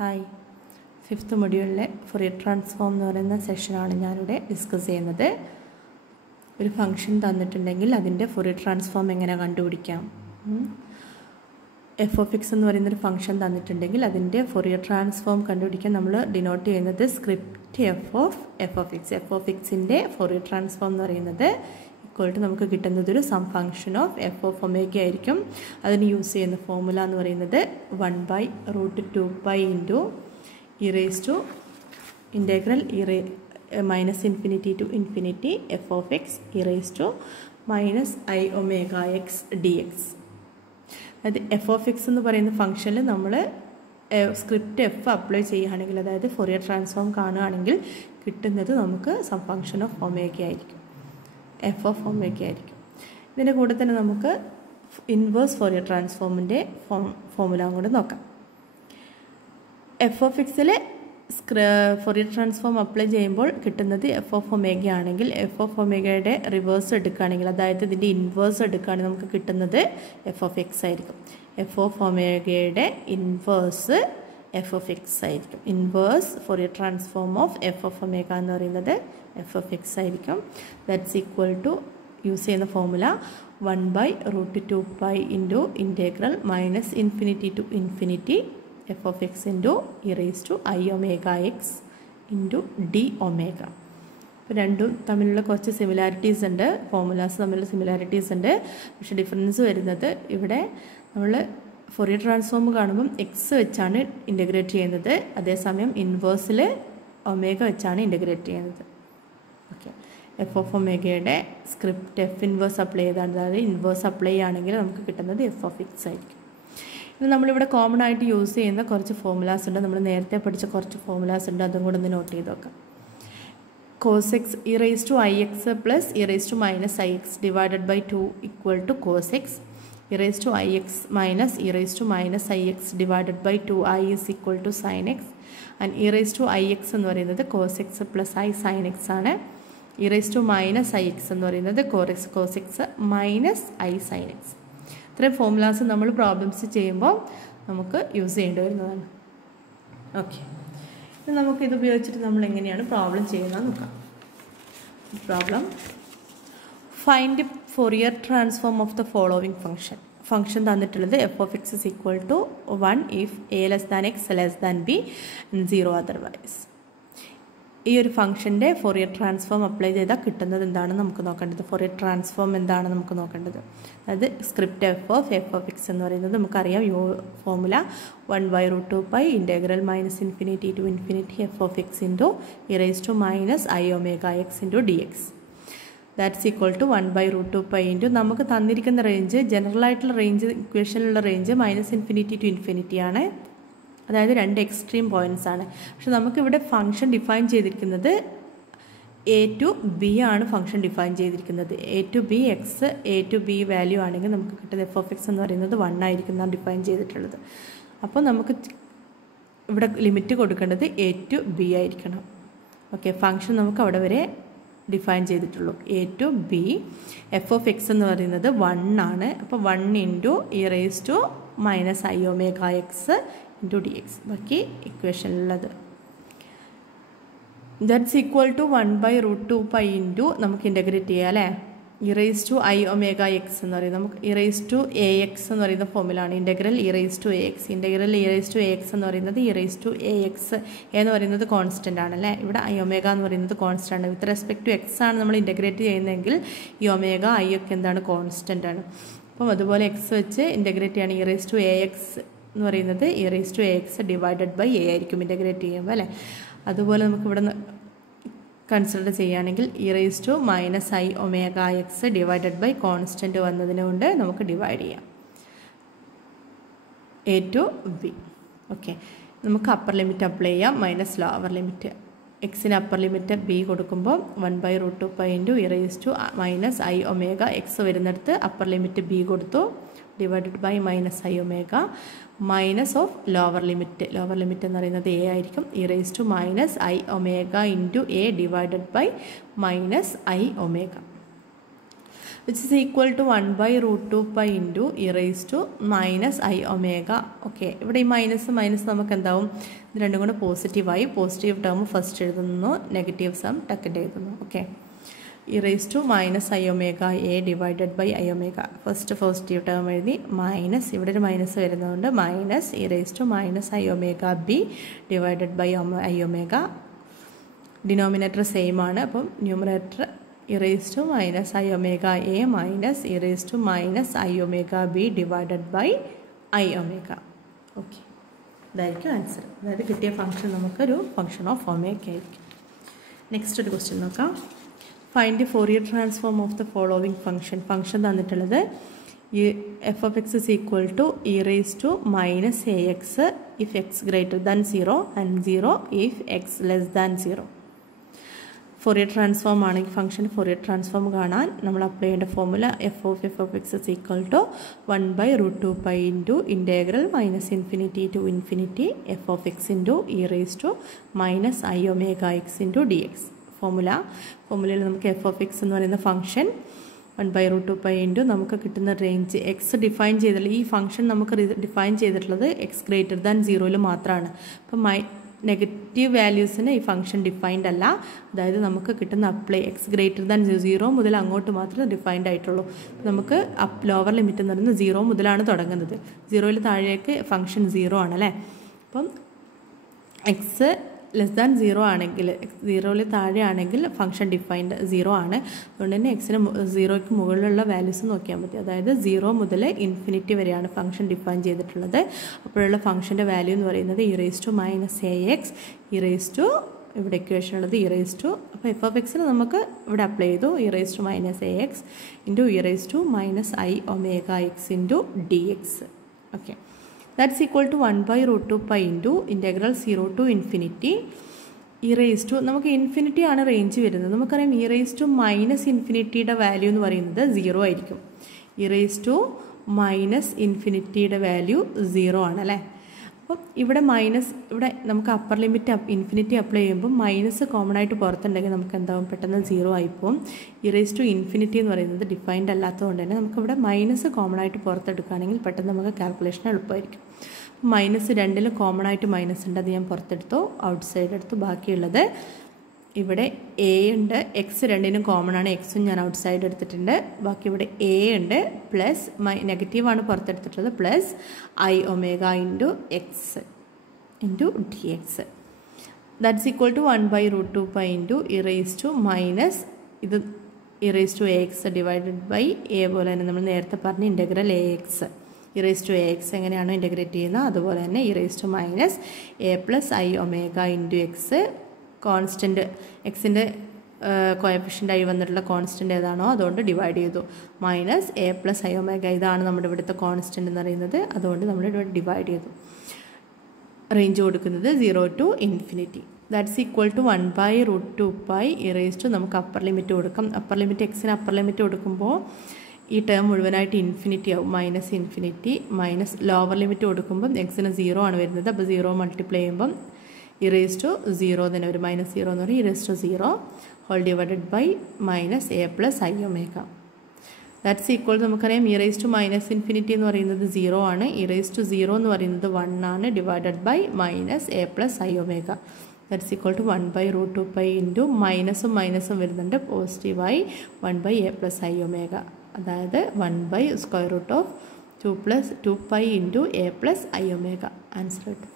Hi, 5th മൊഡ്യൂളിലെ Fourier transform എന്ന് പറയുന്ന സെഷനാണ് ഞാനിവിടെ ഡിസ്കസ് ചെയ്യുന്നത്. ഒരു ഫംഗ്ഷൻ തന്നിട്ടുണ്ടെങ്കിൽ അതിൻ്റെ ഫൊറിയർ ട്രാൻസ്ഫോം എങ്ങനെ കണ്ടുപിടിക്കാം. എഫ് ഓഫ് എക്സ് എന്ന് പറയുന്നൊരു ഫംഗ്ഷൻ തന്നിട്ടുണ്ടെങ്കിൽ അതിൻ്റെ ഫൊറിയർ ട്രാൻസ്ഫോം കണ്ടുപിടിക്കാൻ നമ്മൾ ഡിനോട്ട് ചെയ്യുന്നത് script f of x. F of എക്സിൻ്റെ ഫൊറിയർ ട്രാൻസ്ഫോം എന്ന് പറയുന്നത് ഈക്വൽ നമുക്ക് കിട്ടുന്നത് ഒരു some function of f of omega ആയിരിക്കും. അതിന് യൂസ് ചെയ്യുന്ന ഫോർമുല എന്ന് പറയുന്നത് 1/√2π into E raise to integral minus infinity to infinity F of x e raise to minus I omega x d x. അതായത് എഫ് ഓഫ് എക്സ് എന്ന് പറയുന്ന ഫംഗ്ഷനിൽ നമ്മൾ സ്ക്രിപ്റ്റ് എഫ് അപ്ലൈ ചെയ്യുകയാണെങ്കിൽ, അതായത് ഫൊറിയർ ട്രാൻസ്ഫോം കാണുകയാണെങ്കിൽ കിട്ടുന്നത് നമുക്ക് സം ഫംഗ്ഷൻ ഓഫ് ഒമേഗ ആയിരിക്കും, എഫ് ഓഫ് ഒമേഗ ആയിരിക്കും. ഇതിൻ്റെ കൂടെ തന്നെ നമുക്ക് ഇൻവേഴ്സ് ഫൊറിയർ ട്രാൻസ്ഫോമിൻ്റെ ഫോർമുല കൂടെ നോക്കാം. എഫ് ഓഫ് എക്സിൽ ഫൊറിയർ ട്രാൻസ്ഫോം അപ്ലൈ ചെയ്യുമ്പോൾ കിട്ടുന്നത് എഫ് ഓഫ് ഒമേഗ ആണെങ്കിൽ, എഫ് ഓഫ് ഒമേഗയുടെ റിവേഴ്സ് എടുക്കുകയാണെങ്കിൽ, അതായത് ഇതിൻ്റെ ഇൻവേഴ്സ് എടുക്കുകയാണെങ്കിൽ നമുക്ക് കിട്ടുന്നത് എഫ് ഓഫ് എക്സ് ആയിരിക്കും. എഫ് ഓഫ് ഒമേഗയുടെ ഇൻവേഴ്സ് എഫ് ഓഫ് എക്സ് ആയിരിക്കും. Inverse fourier transform of f of omega എന്ന് പറയുന്നത് എഫ് ഓഫ് എക്സ് ആയിരിക്കും. ദാറ്റ്സ് ഈക്വൽ ടു യൂസ് ചെയ്യുന്ന formula 1/√2π into integral minus infinity to infinity F of X into E raise to I omega X into D omega. ഇപ്പോൾ രണ്ടും തമ്മിലുള്ള കുറച്ച് similarities ഉണ്ട്, formulas തമ്മിലുള്ള സിമിലാരിറ്റീസ് ഉണ്ട്. പക്ഷേ ഡിഫറൻസ് വരുന്നത് ഇവിടെ നമ്മൾ ഫൊറിയർ ട്രാൻസ്ഫോം കാണുമ്പം എക്സ് വെച്ചാണ് ഇൻ്റഗ്രേറ്റ് ചെയ്യുന്നത്, അതേസമയം ഇൻവേഴ്സിൽ ഒമേഗ വെച്ചാണ് ഇൻ്റഗ്രേറ്റ് ചെയ്യുന്നത്. ഓക്കെ, എഫ് ഓഫ് ഒമേഗയുടെ സ്ക്രിപ്റ്റ് എഫ് ഇൻവേഴ്സ് അപ്ലൈ ചെയ്താണ്, അതായത് ഇൻവേഴ്സ് അപ്ലൈ ചെയ്യുകയാണെങ്കിൽ നമുക്ക് കിട്ടുന്നത് എഫ് ഓഫ് എക്സ് ആയിരിക്കും. ഇത് നമ്മളിവിടെ കോമൺ ആയിട്ട് യൂസ് ചെയ്യുന്ന കുറച്ച് ഫോർമുലാസ് ഉണ്ട്, നമ്മൾ നേരത്തെ പഠിച്ച കുറച്ച് ഫോർമുലാസ് ഉണ്ട്, അതും കൂടെ ഒന്ന് നോട്ട് ചെയ്ത് നോക്കാം. Cos x e raise to i x plus e raise to minus i x divided by 2 equal to cos x. E raise to i x minus e raise to minus i x divided by 2i is equal to sine x. And e raise to i x എന്ന് പറയുന്നത് cos x plus i sine x ആണ്. E raise to minus i x എന്ന് പറയുന്നത് cos X minus I sine X. ഇത്രയും formulas നമ്മൾ problems ചെയ്യുമ്പോൾ നമുക്ക് use ചെയ്യേണ്ടി വരുന്നതാണ്. ഓക്കെ, ഇത് നമുക്കിത് ഉപയോഗിച്ചിട്ട് നമ്മൾ എങ്ങനെയാണ് പ്രോബ്ലം ചെയ്യുന്നത് നോക്കാം. Problem: find fourier transform of the following function. Function തന്നിട്ടുള്ളത് f of x is equal to 1 if a less than x less than b and 0 otherwise. ഈ ഒരു ഫംഗ്ഷൻ്റെ ഫൊറിയർ ട്രാൻസ്ഫോം അപ്ലൈ ചെയ്താൽ കിട്ടുന്നത് എന്താണെന്ന് നമുക്ക് നോക്കേണ്ടത്. ഫൊറിയർ ട്രാൻസ്ഫോം എന്താണെന്ന് നമുക്ക് നോക്കേണ്ടത്. അതായത് സ്ക്രിപ്റ്റ് എഫ് ഓഫ് എക്സ് എന്ന് പറയുന്നത് നമുക്കറിയാം, formula 1/√2π integral minus infinity to infinity F of X into E raise to minus I omega X into D x. That's equal to 1/√2π into നമുക്ക് തന്നിരിക്കുന്ന റേഞ്ച്, ജനറലായിട്ടുള്ള റേഞ്ച്, ഇക്വേഷനിലുള്ള range minus infinity to infinity ആണ്, അതായത് രണ്ട് extreme points ആണ്. പക്ഷെ നമുക്കിവിടെ ഫംഗ്ഷൻ ഡിഫൈൻ ചെയ്തിരിക്കുന്നത് എ ടു ബി ആണ്. ഫംഗ്ഷൻ ഡിഫൈൻ ചെയ്തിരിക്കുന്നത് a to b x a to b value ആണെങ്കിൽ നമുക്ക് കിട്ടുന്നത് എഫ് ഓഫ് എക്സ് എന്ന് പറയുന്നത് 1 ആയിരിക്കും എന്നാണ് ഡിഫൈൻ ചെയ്തിട്ടുള്ളത്. അപ്പോൾ നമുക്ക് ഇവിടെ ലിമിറ്റ് കൊടുക്കേണ്ടത് എ ടു ബി ആയിരിക്കണം. ഓക്കെ, ഫംഗ്ഷൻ നമുക്ക് അവിടെ വരെ ഡിഫൈൻ ചെയ്തിട്ടുള്ളൂ. A to B F of X എന്ന് പറയുന്നത് 1 ആണ്. അപ്പോൾ 1 into E raise to minus I omega X into D X, ബാക്കി ഇക്വേഷനിലുള്ളത്. ദാറ്റ്സ് ഈക്വൽ ടു 1/√2π ഇൻറ്റു നമുക്ക് ഇൻ്റഗ്രേറ്റ് ചെയ്യാം അല്ലേ. E raise to I omega X എന്ന് പറയുന്നത് നമുക്ക് E raise to A X എന്ന് പറയുന്ന ഫോമിലാണ്. Integral E raise to A X. Integral E raise to A X എന്ന് പറയുന്നത് E raise to A X എന്ന് പറയുന്നത് കോൺസ്റ്റൻ്റ് ആണല്ലേ. ഇവിടെ ഐ ഒമേഗ എന്ന് പറയുന്നത് കോൺസ്റ്റൻ്റ് ആണ്. വിത്ത് റെസ്പെക്ട് ടു എക്സ് ആണ് നമ്മൾ ഇൻ്റഗ്രേറ്റ് ചെയ്യുന്നതെങ്കിൽ ഈ ഒമേഗ ഐ ഒക്കെ എന്താണ്, കോൺസ്റ്റൻ്റ് ആണ്. അപ്പം അതുപോലെ എക്സ് വെച്ച് ഇൻ്റഗ്രേറ്റ് ചെയ്യാണ്. E raise to A X എന്ന് പറയുന്നത് E raise to A x divided by a ആയിരിക്കും ഇൻ്റഗ്രേറ്റ് ചെയ്യുമ്പോൾ അല്ലേ. അതുപോലെ നമുക്ക് ഇവിടെ കൺസിഡർ ചെയ്യുകയാണെങ്കിൽ e raise to minus I omega x divided by constant വന്നതിനെ കൊണ്ട് നമുക്ക് ഡിവൈഡ് ചെയ്യാം എ ടു ബി. ഓക്കെ, നമുക്ക് അപ്പർ ലിമിറ്റ് അപ്ലൈ ചെയ്യാം മൈനസ് ലോവർ ലിമിറ്റ്. എക്സിന് അപ്പർ ലിമിറ്റ് ബി കൊടുക്കുമ്പോൾ 1/√2π into E raise to minus I omega x വരുന്നിടത്ത് upper limit B കൊടുത്തു, divided by minus I omega minus of lower limit. Lower limit എന്ന് പറയുന്നത് A ആയിരിക്കും. E raise to minus I omega into A divided by minus I omega. which is equal to 1 by root 2 pi into e raised to minus I omega. Okay, ഇവിടെ ഈ minus നമുക്ക് എന്താവും, ഇത് രണ്ടും കൂടെ പോസിറ്റീവായി, പോസിറ്റീവ് ടേം ഫസ്റ്റ് എഴുതുന്നു, negative some second എഴുതുന്നു. Okay, e raised to minus I omega a divided by I omega. First positive term എഴുതി, മൈനസ് ഇവിടെ ഒരു മൈനസ് വരുന്നതുകൊണ്ട് minus e raised to minus I omega b divided by I omega. Denominator same ആണ്, അപ്പം numerator e raised to minus I omega a minus e raised to minus I omega b divided by I omega. Okay, ഇതായിരിക്കും answer. അതായത് കിട്ടിയ function നമുക്കൊരു function of omega ആയിരിക്കും. Next ഒരു question നോക്കാം. Find the fourier transform of the following function. Function തന്നിട്ടുള്ളത് f of x is equal to e raise to minus a x if x greater than 0 and 0 if x less than 0. Fourier transform ആണെങ്കിൽ function fourier transform കാണാൻ നമ്മൾ apply ചെയ്യേണ്ട formula f of x is equal to 1 by root 2 pi into integral minus infinity to infinity F of X into E raise to minus I omega X into D X. ഫോർമുലയിൽ നമുക്ക് F of X എന്ന് പറയുന്ന function 1 by root 2 pi into നമുക്ക് കിട്ടുന്ന range X define ചെയ്തിട്ടുള്ള ഈ function നമുക്ക് define ചെയ്തിട്ടുള്ളത് എക്സ് ഗ്രേറ്റർ ദാൻ 0 മാത്രമാണ്. അപ്പം നെഗറ്റീവ് വാല്യൂസിന് ഈ ഫംഗ്ഷൻ ഡിഫൈൻഡ് അല്ല. അതായത് നമുക്ക് കിട്ടുന്ന അപ്ലൈ എക്സ് ഗ്രേറ്റർ ദാൻ 0 മുതൽ അങ്ങോട്ട് മാത്രമേ ഡിഫൈൻഡ് ആയിട്ടുള്ളൂ. നമുക്ക് ലോവർ ലിമിറ്റ് എന്ന് പറയുന്നത് 0 മുതലാണ് തുടങ്ങുന്നത്. 0 താഴേക്ക് ഫംഗ്ഷൻ 0 ആണല്ലേ. അപ്പം എക്സ് ലെസ് ദാൻ 0 ആണെങ്കിൽ, 0 താഴെ ആണെങ്കിൽ ഫംഗ്ഷൻ ഡിഫൈൻഡ് 0 ആണ്. അതുകൊണ്ട് തന്നെ എക്സിന് 0ക്ക് മുകളിലുള്ള വാല്യൂസ് നോക്കിയാൽ മതി. അതായത് 0 മുതൽ ഇൻഫിനിറ്റി വരെയാണ് ഫംഗ്ഷൻ ഡിഫൈൻ ചെയ്തിട്ടുള്ളത്. അപ്പോഴുള്ള ഫംഗ്ഷൻ്റെ വാല്യൂ എന്ന് പറയുന്നത് E raise to minus a x e raise to, ഇവിടെ ഇക്വേഷൻ ഉള്ളത് ഇ റേസ് ടു, അപ്പോൾ എഫ് ഓഫ് എക്സിന് നമുക്ക് ഇവിടെ അപ്ലൈ ചെയ്തു e raise to minus a x into E raise to minus I omega X into D x. Okay, that's equal to 1 by root 2 pi into integral 0 to infinity e raised to, നമുക്ക് infinity ആണ് range വരുന്നത്. നമുക്കറിയാം e raise to minus ഇൻഫിനിറ്റിയുടെ value എന്ന് പറയുന്നത് 0 ആയിരിക്കും. E raise to minus ഇൻഫിനിറ്റിയുടെ value 0 ആണ് അല്ലേ. അപ്പം ഇവിടെ മൈനസ്, ഇവിടെ നമുക്ക് അപ്പർ ലിമിറ്റ് ഇൻഫിനിറ്റി അപ്ലൈ ചെയ്യുമ്പോൾ മൈനസ് കോമൺ ആയിട്ട് പുറത്തുണ്ടെങ്കിൽ നമുക്ക് എന്താവും, പെട്ടെന്ന് 0 ആയിപ്പോവും. ഇ റേസ് ടു ഇൻഫിനിറ്റി എന്ന് പറയുന്നത് ഡിഫൈൻഡ് അല്ലാത്തതുകൊണ്ട് തന്നെ നമുക്കിവിടെ മൈനസ് കോമൺ ആയിട്ട് പുറത്തെടുക്കുകയാണെങ്കിൽ പെട്ടെന്ന് നമുക്ക് കാൽക്കുലേഷൻ എളുപ്പമായിരിക്കും. മൈനസ് രണ്ടിലും കോമൺ ആയിട്ട് മൈനസ് ഉണ്ട്, അത് ഞാൻ പുറത്തെടുത്തു, ഔട്ട് സൈഡ് എടുത്തു. ബാക്കിയുള്ളത് ഇവിടെ എ ഉണ്ട്, എക്സ് രണ്ടിനും കോമൺ ആണ്, എക്സും ഞാൻ ഔട്ട് സൈഡ് എടുത്തിട്ടുണ്ട്. ബാക്കി ഇവിടെ എ ഉണ്ട്, പ്ലസ് നെഗറ്റീവാണ് പുറത്തെടുത്തിട്ടുള്ളത്, plus i omega into x into D x. That's equal to 1 by root 2 pi into E raise to minus ഇത് e raise to A x divided by a പോലെ തന്നെ നമ്മൾ നേരത്തെ പറഞ്ഞ integral a x. E raise to A x എങ്ങനെയാണോ integrate ചെയ്യുന്നത് അതുപോലെ തന്നെ e raise to minus a plus i omega into x. Constant എക്സിൻ്റെ കോയഫിഷ്യൻ്റ് ആയി വന്നിട്ടുള്ള കോൺസ്റ്റൻറ്റ് ഏതാണോ അതുകൊണ്ട് ഡിവൈഡ് ചെയ്തു. Minus a plus i omega ഇതാണ് നമ്മുടെ ഇവിടുത്തെ കോൺസ്റ്റൻറ്റ് എന്ന് പറയുന്നത്, അതുകൊണ്ട് നമ്മൾ ഇവിടെ ഡിവൈഡ് ചെയ്തു. റേഞ്ച് കൊടുക്കുന്നത് 0 to infinity. That's equal to 1 by root 2 pi e raise to, നമുക്ക് അപ്പർ ലിമിറ്റ് കൊടുക്കാം. അപ്പർ ലിമിറ്റ് എക്സിന് അപ്പർ ലിമിറ്റ് കൊടുക്കുമ്പോൾ ഈ ടേം മുഴുവനായിട്ട് ഇൻഫിനിറ്റി ആവും, minus infinity. Minus lower limit കൊടുക്കുമ്പം എക്സിന് 0 ആണ് വരുന്നത്. അപ്പോൾ 0 മൾട്ടിപ്ലൈ ചെയ്യുമ്പം ഇ റേസ് ടു 0 തന്നെ ഒരു മൈനസ് 0 എന്ന് പറയും. E raise to 0 whole divided by minus a plus i omega. That's equal, നമുക്കറിയാം e raise to minus infinity എന്ന് പറയുന്നത് 0 ആണ്, ഇ റേസ് ടു 0 എന്ന് പറയുന്നത് 1 ആണ്, divided by minus a plus i omega. That's equal to 1 by root 2 pi into മൈനസും മൈനസും വരുന്നുണ്ട്, പോസിറ്റീവായി 1 by a plus i omega. അതായത് 1 by square root of 2 plus 2 pi into a plus i omega. Answer കിട്ടും.